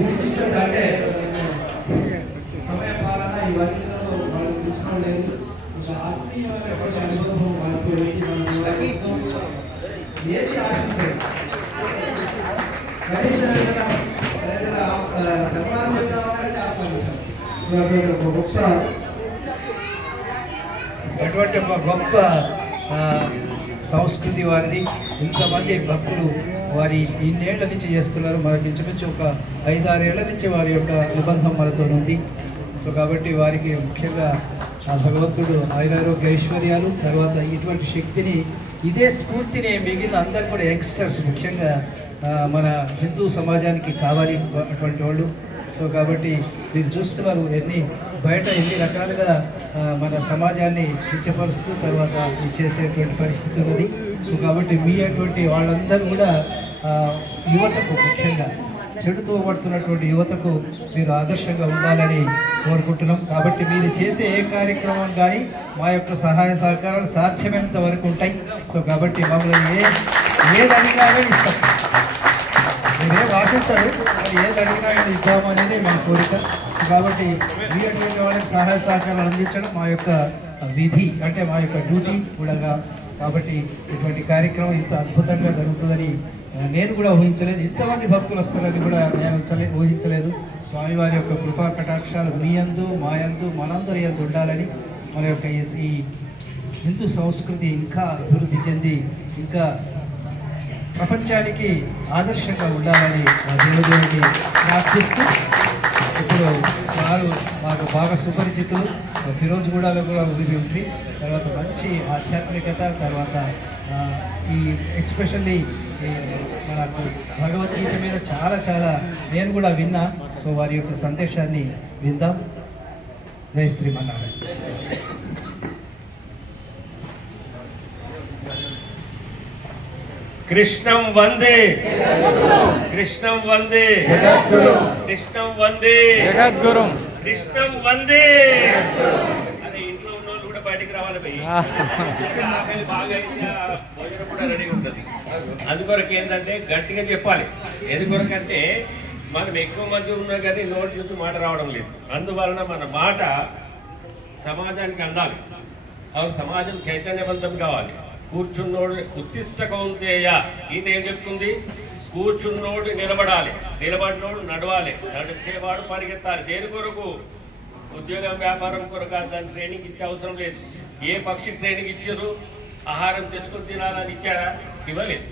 విశిష్టత అంటే సమయ పాలన ఇవన్నీ వాళ్ళు ఇష్టం లేదు. ఆత్మీయమైనటువంటి అనుభవం వాళ్ళతో ఏది ఆశించారు కనీసం సన్మానం చేద్దామనేది ఆహ్వానించారు. అటువంటి ఒక గొప్ప సంస్కృతి వారిది. ఇంతమంది భక్తులు వారి ఇన్నేళ్ల నుంచి చేస్తున్నారు. మనకి ఇంచుమించు ఒక 5-6 ఏళ్ల నుంచి వారి యొక్క అనుబంధం మనతో ఉంది. సో కాబట్టి వారికి ముఖ్యంగా భగవంతుడు ఆయురారోగ్య ఐశ్వర్యాలు, తర్వాత ఇటువంటి శక్తిని, ఇదే స్ఫూర్తిని మిగిలిన అందరు కూడా యంగ్స్టర్స్ ముఖ్యంగా మన హిందూ సమాజానికి కావాలి అటువంటి వాళ్ళు. సో కాబట్టి మీరు చూస్తున్నారు బయట ఎన్ని రకాలుగా మన సమాజాన్ని కించపరుస్తూ తర్వాత చేసేటువంటి పరిస్థితి ఉన్నది. సో కాబట్టి మీ అటువంటి వాళ్ళందరూ కూడా యువతకు, ముఖ్యంగా చెడుతో పడుతున్నటువంటి యువతకు మీరు ఆదర్శంగా ఉండాలని కోరుకుంటున్నాం. కాబట్టి మీరు చేసే ఏ కార్యక్రమం కానీ మా యొక్క సహాయ సహకారాలు సాధ్యమైనంత వరకు ఉంటాయి. సో కాబట్టి మమ్మల్ని ఏది అడిగినా ఇస్తాం. మీరేం ఆశించరు, మరి ఏది అడిగినా ఇద్దాము అనేది మన కోరిక. కాబట్టి మీ అటువంటి వాళ్ళకి సహాయ సహకారాలు అందించడం మా యొక్క విధి, అంటే మా యొక్క డ్యూటీ కూడా. కాబట్టి ఇటువంటి కార్యక్రమం ఇంత అద్భుతంగా జరుగుతుందని నేను కూడా ఊహించలేదు. ఇంతమంది భక్తులు వస్తారని కూడా నేను ఊహించలేదు. స్వామివారి యొక్క కృపా కటాక్షాలు మీ యందు, మా యందు, మనందరి యందు ఉండాలని, మన యొక్క ఈ హిందూ సంస్కృతి ఇంకా అభివృద్ధి చెంది ఇంకా ప్రపంచానికి ఆదర్శంగా ఉండాలని దేవుడిని ప్రార్థిస్తూ, ఇప్పుడు వారు మాకు బాగా సుపరిచితులు, ఫిరోజ్గూడలో కూడా ఉంది. తర్వాత మంచి ఆధ్యాత్మికత, తర్వాత ఈ ఎక్స్పెషల్లీ మనకు భగవద్గీత మీద చాలా నేను కూడా విన్నా. సో వారి యొక్క సందేశాన్ని విందాం. జై శ్రీమన్నారాయణ. కృష్ణం వందే, కృష్ణం వందే, కృష్ణం వందే, కృష్ణం వందే. అదే ఇంట్లో ఉన్న వాళ్ళు కూడా బయటికి రావాలి. బాగా భోజనం కూడా రెడీ ఉంటుంది. అందుకొరకు ఏంటంటే గట్టిగా చెప్పాలి. ఎందుకొరకంటే మనం ఎక్కువ మంది ఉన్నా కానీ నోటి నుంచి మాట రావడం లేదు. అందువలన మన మాట సమాజానికి అందాలి. అవి సమాజం చైతన్యవంతం కావాలి. కూర్చున్నోడు ఉత్తిష్ట కౌంతేయ, గీత ఏం చెప్తుంది? కూర్చున్నోడు నిలబడాలి, నిలబడినోడు నడవాలి, నడిచేవాడు పరిగెత్తాలి. దేని కొరకు? ఉద్యోగం వ్యాపారం కొరకు. దాని ట్రైనింగ్ ఇచ్చే అవసరం లేదు. ఏ పక్షి ట్రైనింగ్ ఇచ్చారు? ఆహారం తెచ్చుకొని తినాలని ఇచ్చారా? ఇవ్వలేదు.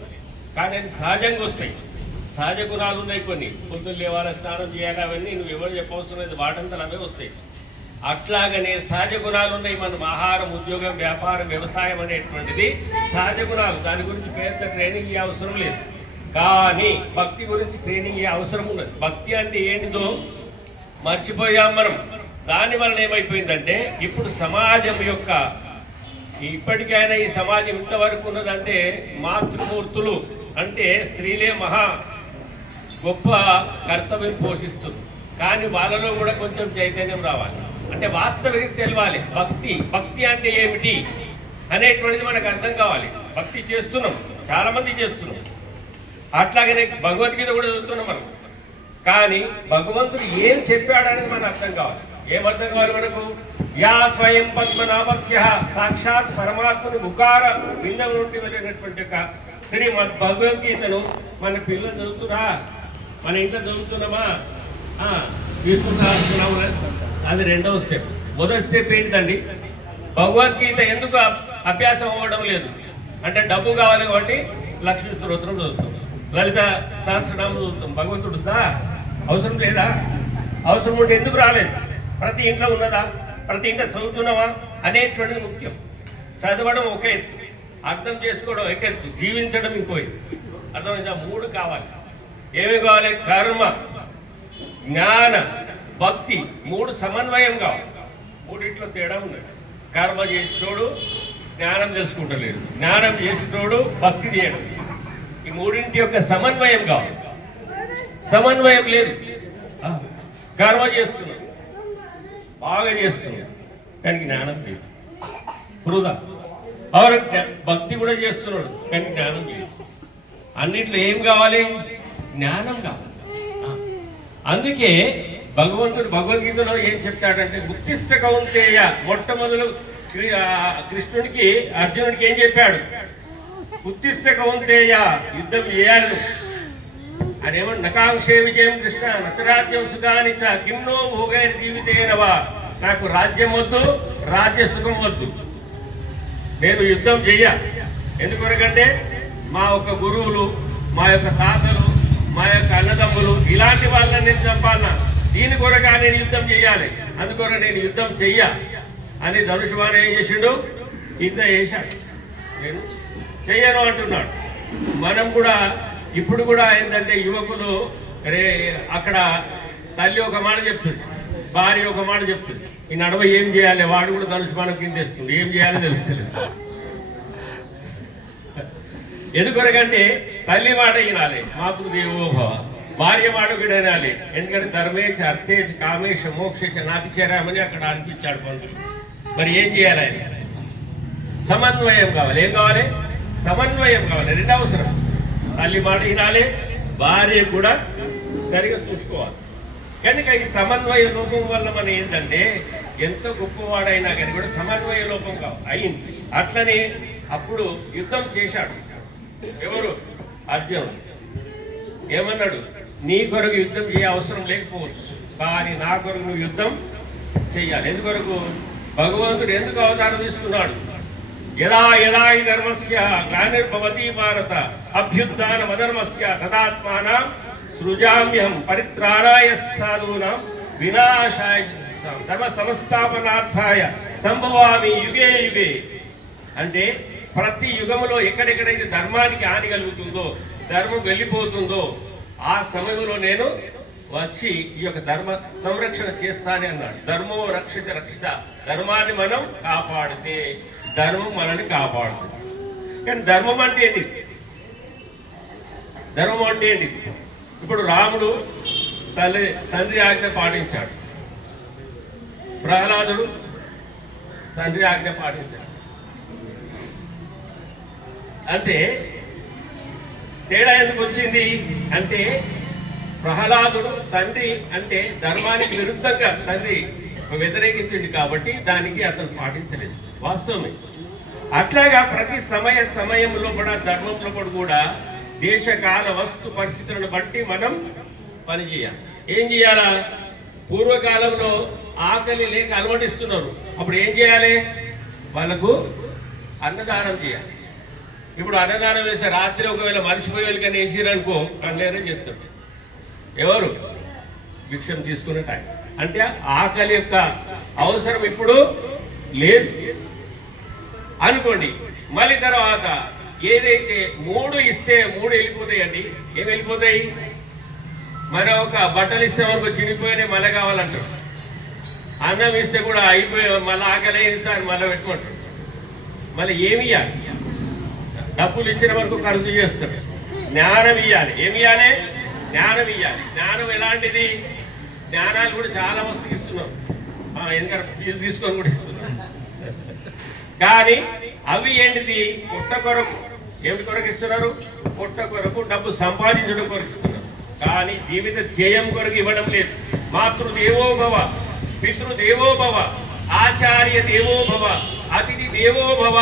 కానీ అది సహజంగా వస్తాయి. సహజ గుణాలు ఉన్నాయి కొన్ని. పొద్దున్న లేవాలి, స్నానం చేయాలి, అవన్నీ నువ్వు ఎవరు చెప్పవసరం లేదు, వాటంతా అవే వస్తాయి. అట్లాగనే సహజ గుణాలు ఉన్నాయి. మనం ఆహారం, ఉద్యోగం, వ్యాపారం, వ్యవసాయం అనేటువంటిది సహజ గుణాలు. దాని గురించి పెద్ద ట్రైనింగ్ ఇవ్వే అవసరం లేదు. కానీ భక్తి గురించి ట్రైనింగ్ ఇవ్వే అవసరం ఉన్నది. భక్తి అంటే ఏంటిదో మర్చిపోయాం మనం. దానివల్ల ఏమైపోయిందంటే ఇప్పుడు సమాజం యొక్క ఇప్పటికైనా ఈ సమాజం ఇంతవరకు ఉన్నదంటే మాతృమూర్తులు అంటే స్త్రీలే మహా గొప్ప కర్తవ్యం పోషిస్తుంది. కానీ వాళ్ళలో కూడా కొంచెం చైతన్యం రావాలి. అంటే వాస్తవిక తెలవాలి. భక్తి అంటే ఏమిటి అనేటువంటిది మనకు అర్థం కావాలి. భక్తి చేస్తున్నాం, చాలా మంది చేస్తున్నాం. అట్లాగనే భగవద్గీత కూడా చదువుతున్నాం మనం. కానీ భగవంతుడు ఏం చెప్పాడనేది మనకు అర్థం కావాలి. ఏమర్థం కావాలి మనకు? యా స్వయం పద్మనాభస్య, సాక్షాత్ పరమాత్మని ముఖార బిందం నుండి వెళ్ళినటువంటి ఒక శ్రీమద్ భగవద్గీతను మన పిల్లలు చదువుతున్నా, మన ఇంట్లో చదువుతున్నామా? విష్ణు సహస్రనామం అది రెండవ స్టెప్. మొదటి స్టెప్ ఏంటిదండి? భగవద్గీత ఎందుకు అభ్యాసం అవ్వడం లేదు అంటే డబ్బు కావాలి కాబట్టి లక్ష్మీ స్తోత్రం చదువుతాం, లలిత సహస్రనామం చదువుతాం. భగవంతుడు అవసరం లేదా? అవసరం ఉంటే ఎందుకు రాలేదు? ప్రతి ఇంట్లో ఉన్నదా? ప్రతి ఇంట్లో చదువుతున్నావా అనేటువంటిది ముఖ్యం. చదవడం ఒక ఎత్తు, అర్థం చేసుకోవడం ఒక ఎత్తు, జీవించడం ఇంకో ఎత్తు. అర్థమైందా? మూడు కావాలి. ఏమి కావాలి? కర్మ, జ్ఞాన, భక్తి, మూడు సమన్వయం కావాలి. మూడింట్లో తేడా ఉన్నది. కర్మ చేసేటోడు జ్ఞానం తెలుసుకుంటలేడు, జ్ఞానం చేసేటోడు భక్తి చేయడం. ఈ మూడింటి యొక్క సమన్వయం కావాలి. సమన్వయం లేదు. కర్మ చేస్తున్నాడు, బాగా చేస్తున్నాడు, కానీ జ్ఞానం లేదు, వృధా. భక్తి కూడా చేస్తున్నాడు, కానీ జ్ఞానం లేదు. అన్నిట్లో ఏం కావాలి? జ్ఞానం కావాలి. అందుకే భగవంతుడు భగవద్గీతలో ఏం చెప్తాడంటే ఉత్తిష్ట కౌంతేయ, మొట్టమొదలు కృష్ణుడికి అర్జునుడికి ఏం చెప్పాడు? ఉత్తిష్ట కౌంతేయ, యుద్ధం చేయాలి అని. ఏమన్నా నకాంక్షే విజయం కృష్ణ నతరాజ్యం సుఖాని చ కిమ్నో భోగైర్ జీవితేనవా, నాకు రాజ్యం వద్దు, రాజ్య సుఖం వద్దు, నేను యుద్ధం చెయ్య. ఎందుకొరకంటే మా యొక్క గురువులు, మా యొక్క తాతలు, మా యొక్క అన్నదమ్ములు ఇలాంటి వాళ్ళని నేను చంపాలన్నా, దీని కొరగా నేను యుద్ధం చెయ్యాలి, అందుకొర నేను యుద్ధం చెయ్య అని ధనుషువాన ఏం చేసిండు? యుద్ధం చేశాడు. నేను చెయ్యను అంటున్నాడు. మనం కూడా ఇప్పుడు కూడా ఏంటంటే యువకులు అక్కడ తల్లి ఒక మాట చెప్తుంది, భార్య ఒక మాట చెప్తుంది, ఈ నడవ ఏం చేయాలి, వాడు కూడా ధనుషువానం కిందేస్తుంది, ఏం చేయాలో తెలుస్తుంది. ఎందుకొరకంటే తల్లి మాట వినాలి, మాతృదేవోభవ, భార్య మాట వినాలి. ఎందుకంటే ధర్మేచ అర్థేచ కామేశ మోక్షేచ నాతిచేరామని అక్కడ అనిపించాడు పంతులు. మరి ఏం చేయాలి? ఆయన సమన్వయం కావాలి. ఏం కావాలి? సమన్వయం కావాలి. రెండు అవసరం. తల్లి మాట వినాలి, భార్య కూడా సరిగా చూసుకోవాలి. కనుక ఈ సమన్వయ లోపం వల్ల మనం ఏంటంటే ఎంత గొప్పవాడైనా కానీ కూడా సమన్వయ లోపం అయింది. అట్లనే అప్పుడు యుద్ధం చేశాడు. ఎవరు? అర్జునుడు. ఏమన్నాడు? నీ కొరకు యుద్ధం చేయ అవసరం లేకపోవచ్చు, కానీ నా కొరకు నువ్వు యుద్ధం చెయ్యాలి. ఎందుకొరకు? భగవంతుడు ఎందుకు అవతారం తీసుకున్నాడు? యదా యదా ఈ ధర్మస్య గ్లానిర్భవతి భారత అభ్యుత్థానం అధర్మస్య తదాత్మానం సృజామ్యహం పరిత్రాణాయ సాధూనాం వినాశాయ ధర్మ సంస్థాపనార్థాయ సంభవామి యుగే యుగే. అంటే ప్రతి యుగములో ఎక్కడెక్కడైతే ధర్మానికి హాని కలుగుతుందో, ధర్మం వెళ్ళిపోతుందో, ఆ సమయంలో నేను వచ్చి ఈ యొక్క ధర్మ సంరక్షణ చేస్తానే అన్నాడు. ధర్మో రక్షిత రక్షిత, ధర్మాన్ని మనం కాపాడితే ధర్మం మనల్ని కాపాడుతుంది. కానీ ధర్మం అంటే ఏంటి? ధర్మం అంటే ఏంటి? ఇప్పుడు రాముడు తండ్రి ఆజ్ఞ పాటించాడు, ప్రహ్లాదుడు తండ్రి ఆజ్ఞ పాటించాడు. అంటే తేడా ఎందుకు వచ్చింది అంటే ప్రహ్లాదుడు తండ్రి అంటే ధర్మానికి విరుద్ధంగా తండ్రి వ్యతిరేకించింది కాబట్టి దానికి అతను పాటించలేదు. వాస్తవమే. అట్లాగా ప్రతి సమయంలో కూడా ధర్మంలో కూడా దేశ కాల వస్తు పరిస్థితులను బట్టి మనం పనిచేయాలి. ఏం చేయాలా? పూర్వకాలంలో ఆకలి లేక అలవటిస్తున్నారు, అప్పుడు ఏం చేయాలి? వాళ్ళకు అన్నదానం చేయాలి. ఇప్పుడు అన్నదానం వేస్తే రాత్రి ఒకవేళ మర్చిపోయే వాళ్ళకన్నా వేసిరనుకో కళ్ళేరే చేస్తాడు. ఎవరు? భిక్షం తీసుకునే టైం. అంటే ఆకలి యొక్క అవసరం ఇప్పుడు లేదు అనుకోండి. మళ్ళీ తర్వాత ఏదైతే 3 ఇస్తే 3 వెళ్ళిపోతాయండి. ఏం వెళ్ళిపోతాయి? మరి ఒక బట్టలు ఇస్తామనుకో చినిపోయినా మళ్ళీ కావాలంటారు. అన్నం ఇస్తే కూడా అయిపోయి మళ్ళీ ఆకలి అయింది సార్ మళ్ళీ పెట్టుకుంటారు. మళ్ళీ ఏమి ఇవ్వాలి? డబ్బులు ఇచ్చిన వరకు ఖర్చు చేస్తారు. జ్ఞానం ఇవ్వాలి. ఏమి ఇవ్వాలి? జ్ఞానం ఇవ్వాలి. జ్ఞానం ఎలాంటిది? జ్ఞానాలు కూడా చాలా వస్తువు ఇస్తున్నాం, ఎందుకంటే ఫీజు తీసుకొని కూడా ఇస్తున్నాం. కానీ అవి ఏంటిది? పొట్ట కొరకు. ఏమిటి కొరకు ఇస్తున్నారు? పొట్ట కొరకు, డబ్బు సంపాదించడం కొరకు ఇస్తున్నారు. కానీ జీవిత ధ్యేయం కొరకు ఇవ్వడం లేదు. మాతృదేవోభవ, పితృదేవోభవ, ఆచార్య దేవోభవ, అతిథి దేవోభవ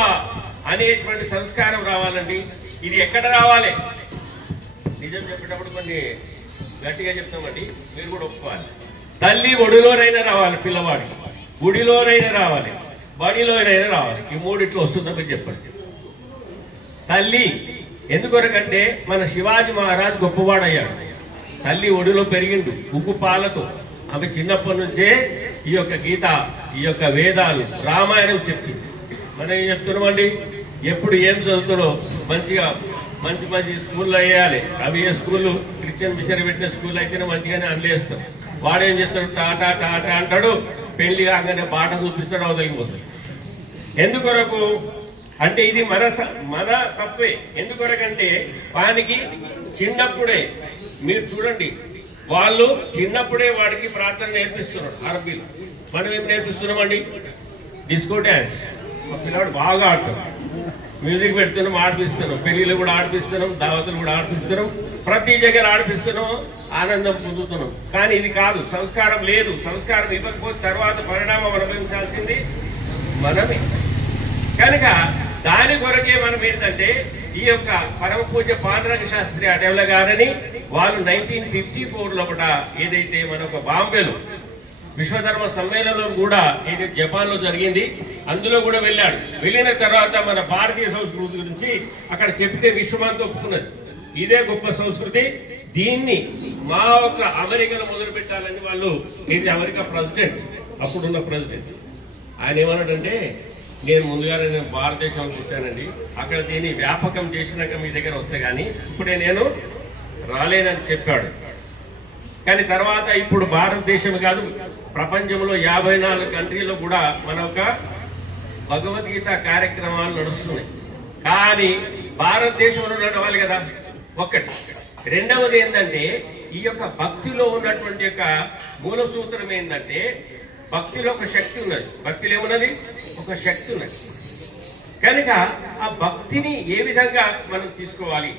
అనేటువంటి సంస్కారం రావాలండి. ఇది ఎక్కడ రావాలి? నిజం చెప్పేటప్పుడు కొన్ని గట్టిగా చెప్తామండి, మీరు కూడా ఒప్పుకోవాలి. తల్లి ఒడిలోనైనా రావాలి, పిల్లవాడికి గుడిలోనైనా రావాలి, బడిలోనైనా రావాలి. ఈ 3 వస్తుందో మీరు చెప్పండి. తల్లి ఎందుకొరకంటే మన శివాజీ మహారాజ్ గొప్పవాడయ్యాడు. తల్లి ఒడిలో పెరిగిండు ఉప్పు పాలతో. ఆమె చిన్నప్పటి నుంచే ఈ యొక్క గీత, ఈ యొక్క వేదాలు, రామాయణం చెప్పింది. మనం ఏం చెప్తున్నామండి? ఎప్పుడు ఏం చదువుతారో మంచిగా మంచి స్కూల్లో వేయాలి. అవి ఏ స్కూళ్ళు క్రిస్టియన్ మిషనరీ పెట్టిన స్కూల్ అయితేనే మంచిగానే అందేస్తాం. వాడేం చేస్తాడు? టాటా టాటా అంటాడు, పెళ్లి కాగానే బాట చూపిస్తాడు, అవతలిపోతాడు. ఎందుకొరకు అంటే ఇది మన తప్పే. ఎందుకొరకంటే వానికి చిన్నప్పుడే మీరు చూడండి, వాళ్ళు చిన్నప్పుడే వాడికి ప్రార్థన నేర్పిస్తున్నారు అరబీలు. మనం ఏం నేర్పిస్తున్నామండి? Disco dance. మా పిల్లవాడు బాగా ఆడతాడు, మ్యూజిక్ పెడుతున్నాం, ఆడిపిస్తున్నాం, పెళ్లిళ్ళు కూడా ఆడిపిస్తున్నాం, దావతులు కూడా ఆడిపిస్తున్నాం. ప్రతి జగన్ ఆడిపిస్తున్నాం, ఆనందం పొందుతున్నాం. కానీ ఇది కాదు, సంస్కారం లేదు. సంస్కారం ఇవ్వకపోతే తర్వాత పరిణామం అనుభవించాల్సింది మనమే. కనుక దాని కొరకే మనం ఏంటంటే ఈ యొక్క పరమ పూజ్య పాండురంగ శాస్త్రి అటెవల గారని వాళ్ళు 1954 లోపల ఏదైతే మనకు బాంబేలో విశ్వధర్మ సమ్మేళనం కూడా ఏదైతే జపాన్ లో జరిగింది అందులో కూడా వెళ్ళాడు. వెళ్ళిన తర్వాత మన భారతీయ సంస్కృతి గురించి అక్కడ చెప్తే విశ్వమంతా ఒప్పుకున్నది. ఇదే గొప్ప సంస్కృతి, దీన్ని మా ఒక అమెరికాలో మొదలు పెట్టాలని వాళ్ళు, ఇది అమెరికా ప్రెసిడెంట్, అప్పుడున్న ప్రెసిడెంట్, ఆయన ఏమన్నాడంటే నేను ముందుగానే నేను భారతదేశంలో పుట్టానండి, అక్కడ దీన్ని వ్యాపకం చేసినాక మీ దగ్గర వస్తే కానీ ఇప్పుడే నేను రాలేనని చెప్పాడు. కానీ తర్వాత ఇప్పుడు భారతదేశం కాదు ప్రపంచంలో 54 కంట్రీలో కూడా మన ఒక భగవద్గీత కార్యక్రమాలు నడుస్తున్నాయి. కానీ భారతదేశంలో నడవాలి కదా ఒక్కటి. రెండవది ఏంటంటే ఈ యొక్క భక్తిలో ఉన్నటువంటి యొక్క మూల సూత్రం ఏంటంటే భక్తిలో ఒక శక్తి ఉన్నది. భక్తిలో ఏమున్నది? ఒక శక్తి ఉన్నది. కనుక ఆ భక్తిని ఏ విధంగా మనం తీసుకోవాలి,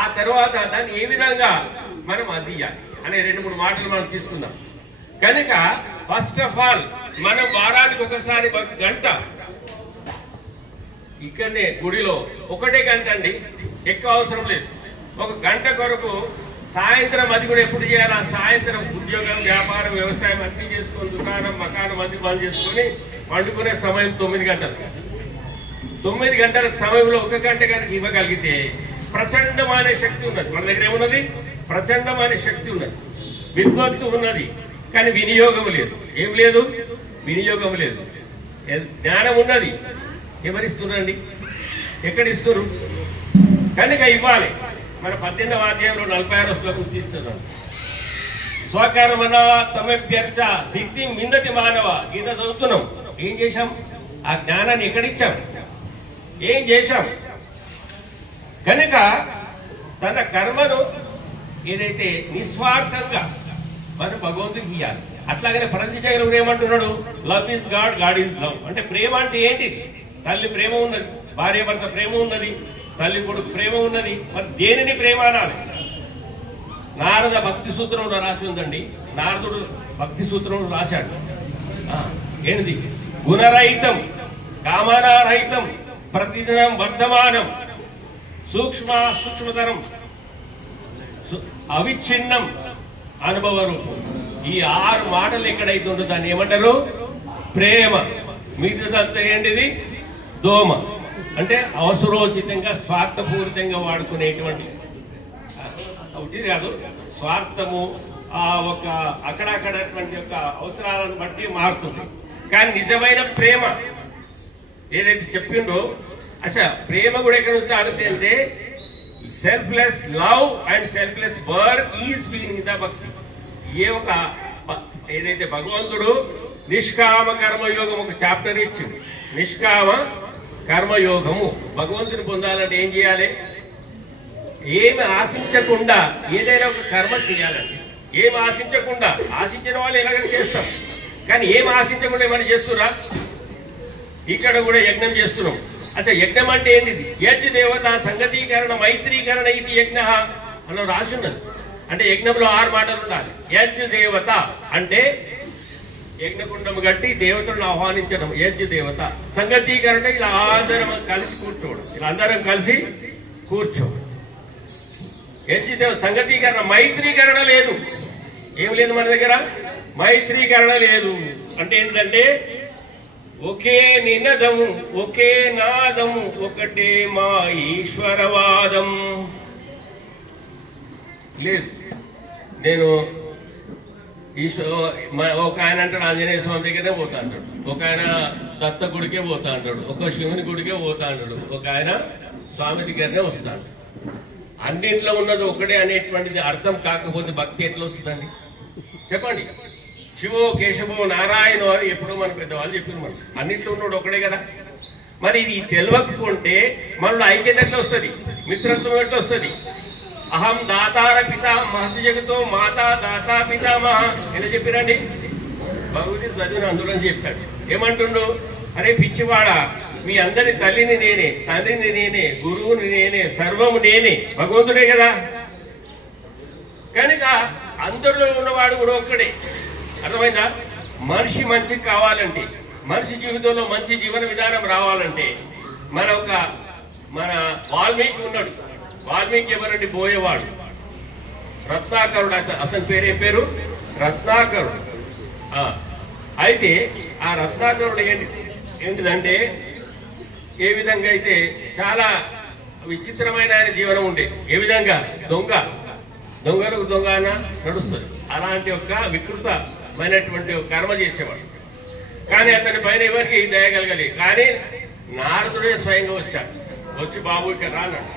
ఆ తర్వాత దాన్ని ఏ విధంగా మనం అందియాలి అనే 2-3 మాటలు మనం తీసుకుందాం. కనుక ఫస్ట్ ఆఫ్ ఆల్ మనం వారానికి ఒకసారి గంట ఇక్కడనే గుడిలో, ఒకటే గంట అండి, ఎక్కువ అవసరం లేదు. ఒక గంట కొరకు సాయంత్రం, అది కూడా ఎప్పుడు చేయాలా? సాయంత్రం ఉద్యోగం, వ్యాపారం, వ్యవసాయం అన్ని చేసుకొని దుకాణం మకానం అన్ని బంద్ చేసుకొని వండుకునే సమయం 9 గంటలు. 9 గంటల సమయంలో 1 గంట కనుక ఇవ్వగలిగితే ప్రచండమైన శక్తి ఉన్నది. మన దగ్గర ఏమున్నది? ప్రచండమైన శక్తి ఉన్నది, విద్వత్తు ఉన్నది. కానీ వినియోగం లేదు. ఏం లేదు? వినియోగం లేదు. జ్ఞానం ఉన్నది, ఎవరిస్తున్నారండి? ఎక్కడిస్తున్నారు? కనుక ఇవ్వాలి. మన 18వ అధ్యాయంలో 46వ శ్లోకం తీర్చున్నాం. స్వకర్మణ తమభ్యర్చ సిద్ధి మిందతి మానవ, గీత చదువుతున్నాం. ఏం చేశాం? ఆ జ్ఞానాన్ని ఎక్కడిచ్చాం? ఏం చేశాం? కనుక తన కర్మను ఏదైతే నిస్వార్థంగా మనం భగవంతుడికి ఇవ్వాలి. అట్లాగనే ప్రతి జగన్ ఏమంటున్నాడు? Love is God, God is love. అంటే ప్రేమ అంటే ఏంటి? తల్లి ప్రేమ ఉన్నది, భార్య భర్త ప్రేమ ఉన్నది, తల్లి కొడుకు ప్రేమ ఉన్నది. మరి దేనిని ప్రేమ అనాలి? నారద భక్తి సూత్రంలో రాసి ఉందండి. నారదుడు భక్తి సూత్రంలో రాశాడు. ఏంటిది? గుణరహితం, కామనారహితం, ప్రతిదినం వర్ధమానం, సూక్ష్మతరం, అవిచ్ఛిన్నం, అనుభవ రూపం. ఈ 6 మాటలు ఎక్కడైతే ఉంటుందో దాన్ని ఏమంటారు? ప్రేమ. మిగతాదంతా ఏంటిది? దోమ. అంటే అవసరోచితంగా స్వార్థపూరితంగా వాడుకునేటువంటి ఇది కాదు. స్వార్థము ఆ ఒక అక్కడక్కడటువంటి యొక్క అవసరాలను బట్టి మారుతుంది. కానీ నిజమైన ప్రేమ ఏదైతే చెప్పిండో అసలు ప్రేమ కూడా ఎక్కడ నుంచి ఆడుతుంటే selfless love and selfless work is being the భక్తి. ఏ ఒక ఏదైతే భగవంతుడు నిష్కామ కర్మయోగం ఒక చాప్టర్ ఇచ్చింది. నిష్కామ కర్మయోగము భగవంతుని పొందాలంటే ఏం చేయాలి? ఏమి ఆశించకుండా ఏదైనా ఒక కర్మ చేయాలండి. ఏమి ఆశించకుండా, ఆశించిన వాళ్ళు ఎలాగైనా చేస్తాం, కానీ ఏమి ఆశించకుండా ఏమైనా చేస్తున్నా? ఇక్కడ కూడా యజ్ఞం చేస్తున్నాం. అచ్చా, యజ్ఞం అంటే ఏంటిది? యజ్ఞ దేవత సంగతీకరణ మైత్రీకరణ ఇది యజ్ఞ అన్న రాసున్నది. అంటే యజ్ఞంలో 6 మాటలు ఉండాలి. యజ్ఞ దేవత అంటే యజ్ఞకుండం కట్టి దేవతలను ఆహ్వానించడం యజ్ఞ దేవత. సంగతీకరణ ఇలా అందరం కలిసి కూర్చోవడం, ఇలా అందరం కలిసి కూర్చోవడం యజ్ఞ దేవత. సంగతీకరణ, మైత్రీకరణ లేదు. ఏం లేదు మన దగ్గర? మైత్రీకరణ లేదు. అంటే ఏంటంటే ఒకే నినదము, ఒకే నాదము, ఒకటే మా ఈశ్వరవాదం లేదు. నేను ఒక ఆయన అంటాడు ఆంజనేయ స్వామి దగ్గరే పోతా అంటాడు, ఒక ఆయన దత్త గుడికే పోతా అంటాడు, ఒక శివుని గుడికే పోతా అంటాడు, ఒక ఆయన స్వామి దగ్గరనే వస్తాడు. అన్నింట్లో ఉన్నది ఒకటే అనేటువంటిది అర్థం కాకపోతే భక్తి ఎట్లా వస్తుందండి? చెప్పండి. శివో కేశవో నారాయణ అని ఎప్పుడో మన పెద్దవాళ్ళు చెప్పారు. మనం అన్నింటిలో ఉన్నాడు ఒకటే కదా. మరి ఇది తెలియకుంటే మనలో ఐక్యత ఎట్లా వస్తుంది? మిత్రత్వం ఎట్లా వస్తుంది? అహం దాతార పిత మహర్షి జగతో మాతా దాతా పితామహ ఎలా చెప్పిరండి? భగవద్గీత చదివిన అందులో చెప్పాడు. ఏమంటుండు? అరే పిచ్చివాడా, మీ అందరి తల్లిని నేనే, తండ్రిని నేనే, గురువుని నేనే, సర్వము నేనే. భగవంతుడే కదా. కనుక అందరిలో ఉన్నవాడు కూడా ఒక్కడే. అర్థమైందా? మనిషి మంచికి కావాలంటే, మనిషి జీవితంలో మంచి జీవన విధానం రావాలంటే మన వాల్మీకి ఉన్నాడు. వాల్మీకి ఎవరండి? బోయేవాడు, రత్నాకరుడు. అసలు పేరేం పేరు? రత్నాకరుడు. అయితే ఆ రత్నాకరుడు ఏంటిదంటే ఏ విధంగా అయితే చాలా విచిత్రమైన ఆయన జీవనం ఉండే. ఏ విధంగా? దొంగలకు దొంగన నడుస్తుంది. అలాంటి ఒక వికృతమైనటువంటి కర్మ చేసేవాడు. కానీ అతని పైన ఎవరికి దయగలగలి. కానీ నారదుడే స్వయంగా వచ్చి బాబు ఇక్కడ రాన్నాడు.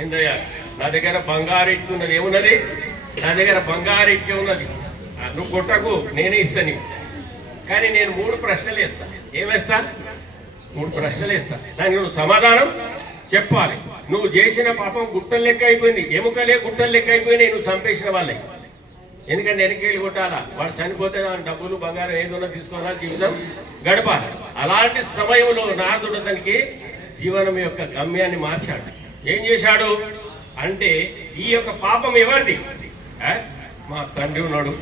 ఏందయ్యా, నా దగ్గర బంగారు ఇటుక ఉన్నది. ఏమున్నది? నా దగ్గర బంగారు ఇటుక ఉన్నది. నువ్వు కొట్టకు, నేనే ఇస్తా నీకు. కానీ నేను 3 ప్రశ్నలు వేస్తా. ఏమేస్తా? 3 ప్రశ్నలు వేస్తా. దానికి నువ్వు సమాధానం చెప్పాలి. నువ్వు చేసిన పాపం గుట్టలు లెక్క అయిపోయింది, ఎముకలే గుట్టలు లెక్క అయిపోయినాయి నువ్వు చంపేసిన వాళ్ళే. ఎందుకంటే వెనకేళ్ళు కొట్టాలా, వాడు చనిపోతే డబ్బులు బంగారం ఏదైనా తీసుకోవాలా, జీవితం గడపాలి. అలాంటి సమయంలో నారదుడు అతనికి జీవనం యొక్క గమ్యాన్ని మార్చాడు. ఏం చేశాడు అంటే, ఈ యొక్క పాపం ఎవరిది? మా తండ్రి ఉన్నాడు,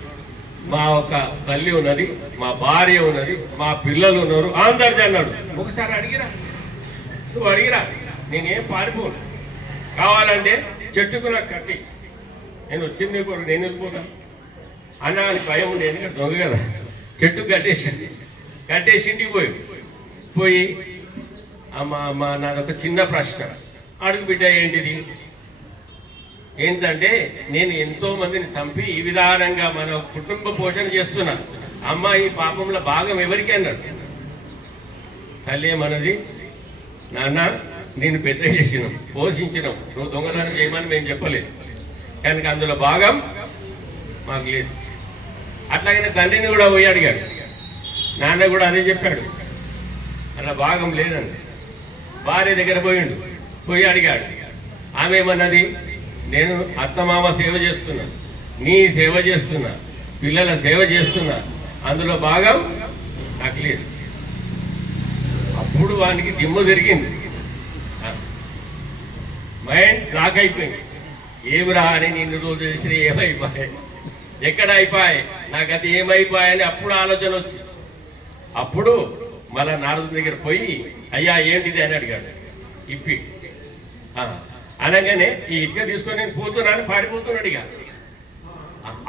మా ఒక తల్లి ఉన్నది, మా భార్య ఉన్నది, మా పిల్లలు ఉన్నారు, అందరిది అన్నాడు. ఒకసారి అడిగిరా, నువ్వు అడిగిరా, నేనేం పారిపోను. కావాలంటే చెట్టుకు నాకు కట్టి, నేను వచ్చింది కూడా నేను వెళ్ళిపోతాను అన్న అని భయం ఉండే. ఎందుకంటే దొంగ కదా. చెట్టుకు కట్టేసి ఇంటికి పోయి అమ్మ నాదొక చిన్న ప్రశ్న అడుగు బిడ్డ. ఏంటిది? ఏంటంటే, నేను ఎంతో మందిని చంపి ఈ విధానంగా మన కుటుంబ పోషణ చేస్తున్నా. అమ్మ, ఈ పాపంలో భాగం ఎవరికి అన్నాడు. తల్లి మనది, నాన్న నేను పెద్ద చేసినాం, పోషించినాం, నువ్వు దొంగతనం చేయమని మేము చెప్పలేదు, కనుక అందులో భాగం మాకు లేదు. అట్లాగనే తండ్రిని కూడా పోయి అడిగాడు. నాన్న కూడా అదే చెప్పాడు, అలా భాగం లేదండి. భార్య దగ్గర పోయి అడిగాడు. ఆమె ఏమన్నది? నేను అత్తమామ సేవ చేస్తున్నా, నీ సేవ చేస్తున్నా, పిల్లల సేవ చేస్తున్నా, అందులో భాగం నాకు లేదు. అప్పుడు వానికి దిమ్మ తిరిగింది, మైండ్ బ్లాక్ అయిపోయింది. ఏమిరా అని నిన్ను రోజు చేసిన ఏమైపోయాయి, ఎక్కడ అయిపోయాయి, నాకు అది ఏమైపోయాయని అప్పుడు ఆలోచన వచ్చి, అప్పుడు మళ్ళా నారదు దగ్గర పోయి, అయ్యా ఏంటిది అని అడిగాడు. ఇప్పి అనగానే ఈ ఇటుక తీసుకొని నేను పోతున్నాను, పారిపోతున్నాడు. ఇక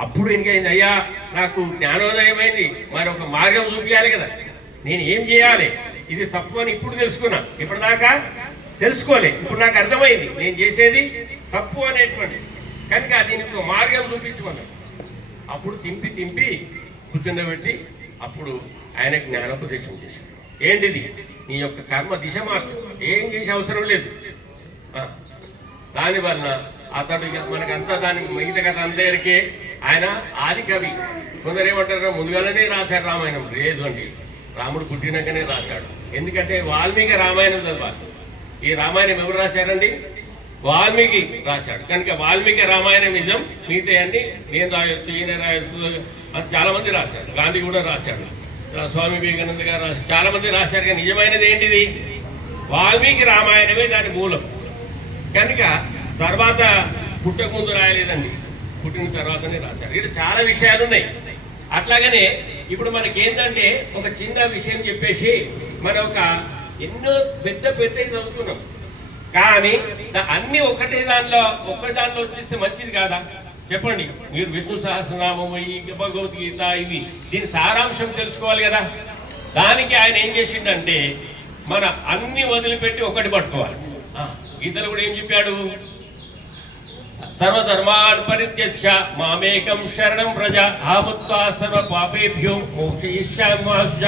అప్పుడు ఇంకైంది, అయ్యా నాకు జ్ఞానోదయం అయింది, మరి ఒక మార్గం చూపించాలి కదా, నేను ఏం చేయాలి, ఇది తప్పు అని ఇప్పుడు తెలుసుకున్నా. ఇప్పటిదాకా తెలుసుకోలే, ఇప్పుడు నాకు అర్థమైంది నేను చేసేది తప్పు అనేటువంటి. కనుక దీనికి ఒక మార్గం చూపించుకున్నాను. అప్పుడు తింపి కూర్చుండబెట్టి అప్పుడు ఆయనకు జ్ఞానోపదేశం చేశాడు. ఏంటిది? నీ యొక్క కర్మ దిశ మార్చు, ఏం చేసే అవసరం లేదు. దానివల్ల అతడు మనకంతా దానికి మిగతా కథ అందరికీ ఆయన ఆది కవి. కొందరు ఏమంటారు, ముందుగానే రాశాడు రామాయణం. లేదు అండి, రాముడు పుట్టినాకనే రాశాడు. ఎందుకంటే వాల్మీకి రామాయణం చదవాలి. ఈ రామాయణం ఎవరు రాశారండి? వాల్మీకి రాశాడు. కనుక వాల్మీకి రామాయణం నిజం, మిగతా అన్ని నేను రాయొచ్చు, ఈయన రాయొచ్చు, అది చాలా మంది రాశారు. గాంధీ కూడా రాశాడు, స్వామి వివేకానంద గారు రాశారు, చాలా మంది రాశారు. కానీ నిజమైనది ఏంటిది? వాల్మీకి రామాయణమే దాని మూలం. కనుక తర్వాత పుట్టక ముందు రాయలేదండి, పుట్టిన తర్వాతనే రాశారు. ఇక్కడ చాలా విషయాలు ఉన్నాయి. అట్లాగనే ఇప్పుడు మనకి ఏంటంటే ఒక చిన్న విషయం చెప్పేసి మనం ఒక ఎన్నో పెద్ద చదువుతున్నాం. కానీ అన్ని ఒక్క దాంట్లో వచ్చేస్తే మంచిది కాదా? చెప్పండి. మీరు విష్ణు సహస్రనామం, ఈ భగవద్గీత, ఇవి దీని సారాంశం తెలుసుకోవాలి కదా. దానికి ఆయన ఏం చేసిండంటే మన అన్ని వదిలిపెట్టి ఒకటి పట్టుకోవాలి. గీతలు కూడా ఏం చెప్పాడు? సర్వధర్మాన్ పరిత్యజ్య మామేకం శరణం వ్రజ అహముత్వా సర్వ పాపేభ్యో మోక్షయిష్యామ్యశ్చ.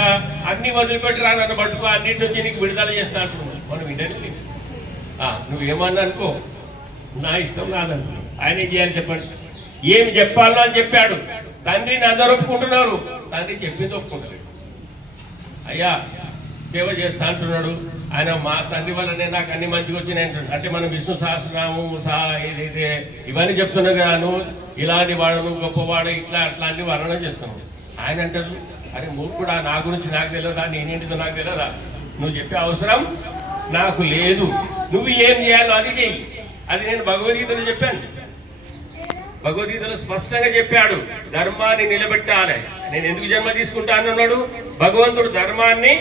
అన్ని వదిలిపెట్టరా, నన్ను పట్టుకో, అన్నింటి నుంచి నీకు విడుదల చేస్తా అంటున్నాడు. మనం వినండి, నువ్వేమన్నా అనుకో, నా ఇష్టం నాదనుకో, ఆయన ఏం చేయాలి చెప్పండి? ఏమి చెప్పాలో అని చెప్పాడు. తండ్రిని అందరూ ఒప్పుకుంటున్నారు, తండ్రి చెప్పింది ఒప్పుకుంటలేదు. అయ్యా సేవ చేస్తా అంటున్నాడు ఆయన. మా తండ్రి వల్లనే నాకు అన్ని మంచిగా వచ్చినాయి అంటున్నాడు. అంటే మనం విష్ణు సహస్రనామం ఏదైతే ఇవన్నీ చెప్తున్నావు కదా, నువ్వు ఇలాంటి వాడు, నువ్వు గొప్పవాడు, ఇట్లా అట్లాంటి వర్ణన చేస్తున్నావు. ఆయన అంటారు, అరే మూర్ఖుడా, నా గురించి నాకు తెలియదా, నేనేంటిదో నాకు తెలియదా, నువ్వు చెప్పే అవసరం నాకు లేదు, నువ్వు ఏం చేయాలో అది చెయ్యి. అది నేను భగవద్గీతలో చెప్పాను. భగవద్గీతలో స్పష్టంగా చెప్పాడు, ధర్మాన్ని నిలబెట్టాలి. నేను ఎందుకు జన్మ తీసుకుంటాను అన్నాడు భగవంతుడు. ధర్మాన్ని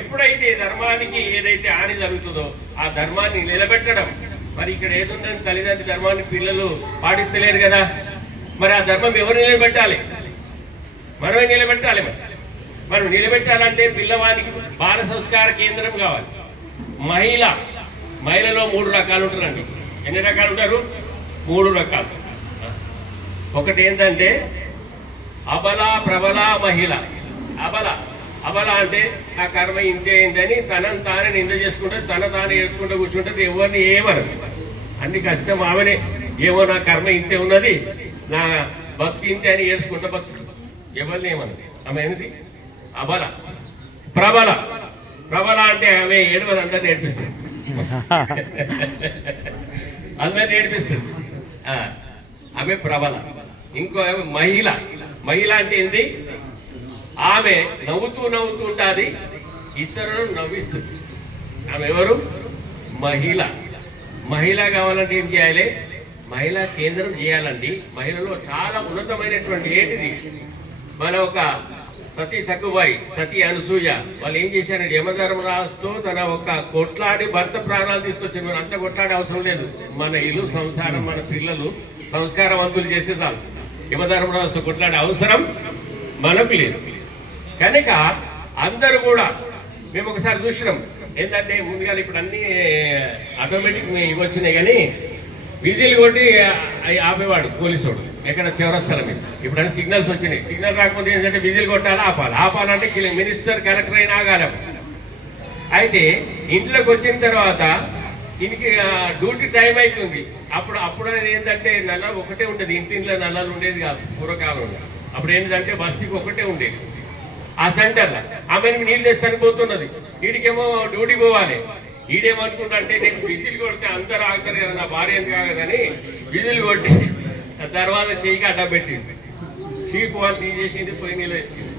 ఎప్పుడైతే ధర్మానికి ఏదైతే హాని జరుగుతుందో ఆ ధర్మాన్ని నిలబెట్టడం. మరి ఇక్కడ ఏదుందని తల్లిదండ్రుల ధర్మాన్ని పిల్లలు పాటిస్తలేరు కదా. మరి ఆ ధర్మం ఎవరు నిలబెట్టాలి? మనమే నిలబెట్టాలి. మనం నిలబెట్టాలంటే పిల్లవానికి బాల సంస్కార కేంద్రం కావాలి. మహిళలో 3 రకాలు ఉంటారండి. ఎన్ని రకాలు ఉంటారు? 3 రకాలు. ఒకటి ఏంటంటే అబల, ప్రబల, మహిళ. అబల అంటే ఆ కర్మ ఇంతే ఏంటని తనని తానే నింద చేసుకుంటుంది, తానే ఏడ్చుకుంటూ కూర్చుంటుంది, ఎవరిని ఏమనదు. అన్ని కష్టం ఆమెనే, ఏమో నా కర్మ ఇంతే ఉన్నది, నా బతుకు ఇంతే అని ఏడ్చుకుంటా బతుకు, ఎవరిని ఏమన్నది. ఆమె ఏంటి? అబల. ప్రబల అంటే ఆమె ఏడవది, అందరిని ఏడిపిస్తుంది. అందరిని ఏడిపిస్తుంది, ఆమె ప్రబల. ఇంకో మహిళ అంటే ఏంటి? ఆమె నవ్వుతూ ఉంటుంది, ఇతరులను నవ్విస్తుంది. ఆమె ఎవరు? మహిళ కావాలంటే ఏం చేయాలి? మహిళా కేంద్రం చేయాలండి. మహిళలో చాలా ఉన్నతమైనటువంటి ఏంటిది, మన ఒక సతీ సక్కుబాయి, సతీ అనసూయ వాళ్ళు ఏం చేశారంటే యమధర్మరాజుతో తన ఒక కొట్లాడి భర్త ప్రాణాలు తీసుకొచ్చారు. మనం అంతా కొట్లాడే అవసరం లేదు. మన ఇల్లు సంసారం, మన పిల్లలు సంస్కారవంతులు చేసే చాలు. యమధర్మరాజుతో కొట్లాడే అవసరం మనకు లేదు. కనుక అందరూ కూడా మేము ఒకసారి చూసినాం. ఏంటంటే ముందుగా ఇప్పుడు అన్ని ఆటోమేటిక్ ఇవ్వచ్చినాయి, కానీ విజిల్ కొట్టి ఆపేవాడు పోలీసుడు ఎక్కడ చివరస్థలం మీద. ఇప్పుడు అన్ని సిగ్నల్స్ వచ్చినాయి. సిగ్నల్ రాకపోతే ఏంటంటే విజిల్ కొట్టాలి, ఆపాలంటే మినిస్టర్, కలెక్టర్ అయినా ఆగాలి. అయితే ఇంట్లోకి వచ్చిన తర్వాత ఇంటికి డ్యూటీ టైం అవుతుంది. అప్పుడు ఏంటంటే నల్లాలు ఒకటే ఉండేది, ఇంటింట్లో నల్లాలు ఉండేది కాదు పూర్వకాలంలో. అప్పుడు ఏంటంటే బస్తీకి ఒకటే ఉండేది. ఆ సెంటర్లో ఆమెను నీళ్ళు తెస్తాను పోతున్నది, వీడికేమో డ్యూటీ పోవాలి. ఈడేమనుకుంటా అంటే నేను విజిల్ కొడితే అందరూ ఆగుతారు కదా, నా భార్య ఎందుకు ఆగదని విజిల్ కొట్టి తర్వాత చెయ్యికి అడ్డ పెట్టింది. చీపు వాళ్ళు తీసేసింది, పోయి నీళ్ళు వచ్చింది.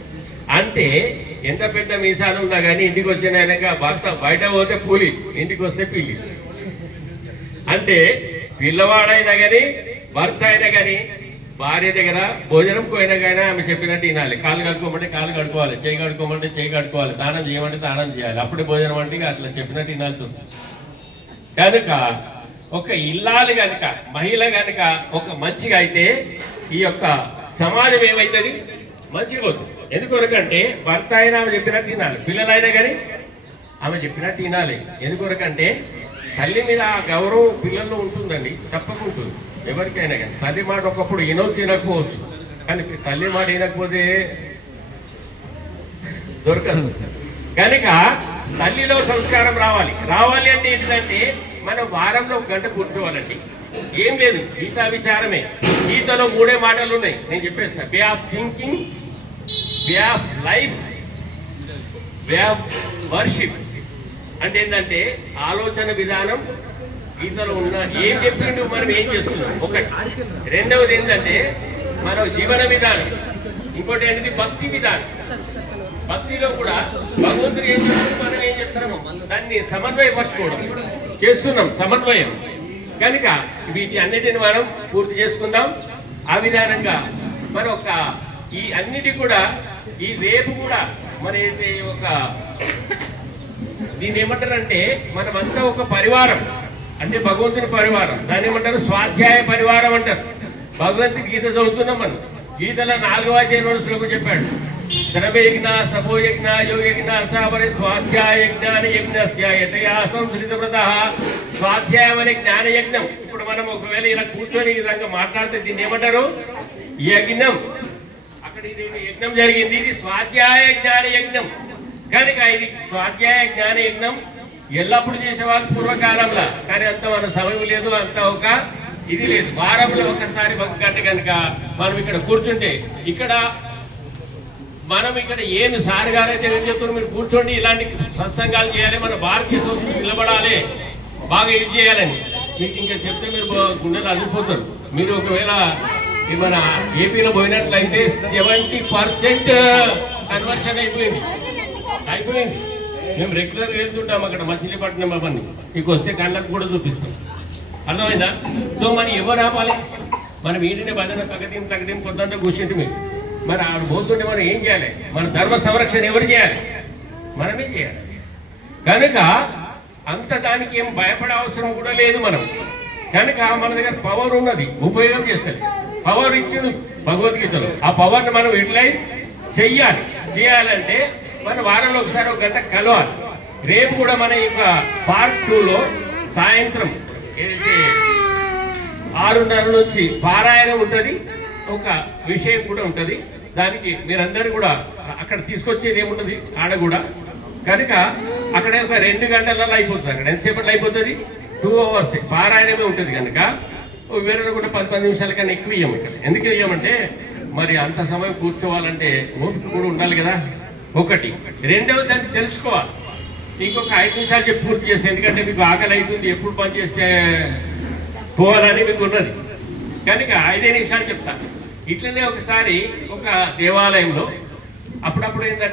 అంటే ఎంత పెద్ద మీసాలు ఉన్నా కానీ ఇంటికి వచ్చినాక భర్త బయట పోతే కూలి, ఇంటికి వస్తే పిల్లి. అంటే పిల్లవాడైనా కానీ భర్త అయినా కానీ భార్య దగ్గర భోజనం పోయినా కానీ ఆమె చెప్పినట్టు వినాలి. కాళ్ళు కడుక్కోమంటే కాళ్ళు కడుక్కోవాలి, చేయి కడుక్కోమంటే చేయి కడుక్కోవాలి, దానం చేయమంటే దానం చేయాలి. అప్పుడే భోజనం అంటే అట్లా చెప్పినట్టు వినాల్సి వస్తుంది. కనుక ఒక ఇల్లాలు కనుక, మహిళ కనుక ఒక మంచిగా అయితే ఈ యొక్క సమాజం ఏమవుతుంది? మంచిగా పోతుంది. ఎందుకొరకంటే భర్త అయినా ఆమె చెప్పినట్టు వినాలి, పిల్లలైనా కానీ ఆమె చెప్పినట్టు వినాలి. ఎందుకొరకంటే తల్లి మీద ఆ గౌరవం పిల్లల్లో ఉంటుందండి, తప్పకుంటుంది ఎవరికైనా కానీ. తల్లి మాట ఒకప్పుడు వినకపోవచ్చు, కానీ తల్లి మాట వినకపోతే దొరకదు. కనుక తల్లిలో సంస్కారం రావాలి అంటే ఏంటంటే మనం వారంలో 1 గంట కూర్చోవాలండి. ఏం లేదు, గీతా విచారమే. గీతలో 3 మాటలు ఉన్నాయి, నేను చెప్పేస్తా. Way of thinking, way of life, way of worship. అంటే ఏంటంటే ఆలోచన విధానం గీతలో ఉన్న ఏం చెప్పిండు, మనం ఏం చేస్తున్నాం ఒకటి. రెండవది ఏంటంటే మన జీవన విధానం. ఇంకోటి ఏంటంటే భక్తి విధానం. భక్తిలో కూడా భగవంతుడు ఏం చేస్తున్నాం, మనం ఏం చేస్తున్నాము, దాన్ని సమన్వయపరచుకోవడం చేస్తున్నాం, సమన్వయం. కనుక వీటి అన్నిటిని మనం పూర్తి చేసుకుందాం. ఆ విధానంగా మన ఒక ఈ అన్నిటి కూడా ఈ రేపు కూడా మన ఒక దీన్ని ఏమంటారంటే మనమంతా ఒక పరివారం, అంటే భగవంతుని పరివారం. దాన్ని ఏమంటారు? స్వాధ్యాయ పరివారం అంటారు. భగవంతుడి గీత చదువుతున్నాం మనం. గీతలో 4వ అధ్యాయంలో చెప్పాడు, ద్రవ్యజ్ఞ, సభోయజ్ఞ, యోగజ్ఞ, స్థాపన, స్వాధ్యాయ జ్ఞాన యజ్ఞస్య యతయా సంస్కృత వ్రత. స్వాధ్యాయం అనే జ్ఞాన యజ్ఞం. ఇప్పుడు మనం ఒకవేళ ఇలా కూర్చొని ఈ విధంగా మాట్లాడితే దీన్ని ఏమంటారు? యజ్ఞం. అక్కడ ఇది యజ్ఞం జరిగింది, ఇది స్వాధ్యాయ జ్ఞాన యజ్ఞం. కనుక ఇది స్వాధ్యాయ జ్ఞాన యజ్ఞం ఎల్లప్పుడు చేసేవాళ్ళు పూర్వకాలంలో. కానీ అంత మన సమయం లేదు, అంత ఒక ఇది లేదు. వారంలో ఒకసారి 1 గంట కనుక మనం ఇక్కడ కూర్చుంటే మనం ఇక్కడ ఏమి సార్ గారు అయితే ఏం చెప్తున్నారు, మీరు కూర్చోండి, ఇలాంటి సత్సంగాలు చేయాలి, మన భారతీయ సంస్కృతి నిలబడాలి, బాగా ఇది చేయాలని మీకు ఇంకా చెప్తే మీరు గుండెలు అదిరిపోతారు. మీరు ఒకవేళ మన ఏపీలో పోయినట్లయితే 70% కన్వర్షన్ అయిపోయింది. మేము రెగ్యులర్గా వెళ్తుంటాం అక్కడ మచిలీపట్నం అవన్నీ. మీకు వస్తే కళ్ళకు కూడా చూపిస్తాం. అర్థమైందా? సో మరి ఎవరు ఆపాలి? మనం ఇంటిని భజన తగదీం పొద్దుంతా కూర్చుంటే మీరు మరి ఆవిడ పోతుంటే మనం ఏం చేయాలి? మన ధర్మ సంరక్షణ ఎవరు చేయాలి? మనమే చేయాలి. కనుక అంత దానికి ఏం భయపడే అవసరం కూడా లేదు. మనం కనుక మన దగ్గర పవర్ ఉన్నది, ఉపయోగం చేస్తుంది. పవర్ ఇచ్చిన భగవద్గీతలో ఆ పవర్ని మనం యూటిలైజ్ చేయాలంటే మన వారంలో ఒకసారి 1 గంట కలవాలి. రేపు కూడా మన యొక్క పార్ట్ 2లో సాయంత్రం ఏదైతే 6:30 నుంచి పారాయణం ఉంటుంది, ఒక విషయం కూడా ఉంటుంది. దానికి మీరందరూ కూడా అక్కడ తీసుకొచ్చేది ఏముంటుంది ఆడ కూడా. కనుక అక్కడ ఒక 2 గంటలలో అయిపోతుంది. అక్కడ ఎంతసేపట్లో అయిపోతుంది? 2 అవర్స్ పారాయణమే ఉంటుంది. కనుక వేరే కూడా 10 నిమిషాల కన్నా ఎక్కువ ఇవ్వము. ఇక్కడ ఎందుకు ఇవ్వమంటే మరి అంత సమయం కూర్చోవాలంటే ఓపిక కూడా ఉండాలి కదా, ఒకటి. రెండవది దాన్ని తెలుసుకోవాలి. ఇంకొక 5 నిమిషాలు చెప్పి పూర్తి చేస్తే, ఎందుకంటే మీకు ఆకలి అవుతుంది, ఎప్పుడు పని చేస్తే పోవాలని మీకు ఉన్నది. కనుక 5 నిమిషాలు చెప్తాను. ఇట్లనే ఒకసారి ఒక దేవాలయంలో అప్పుడప్పుడు ఏంటంటే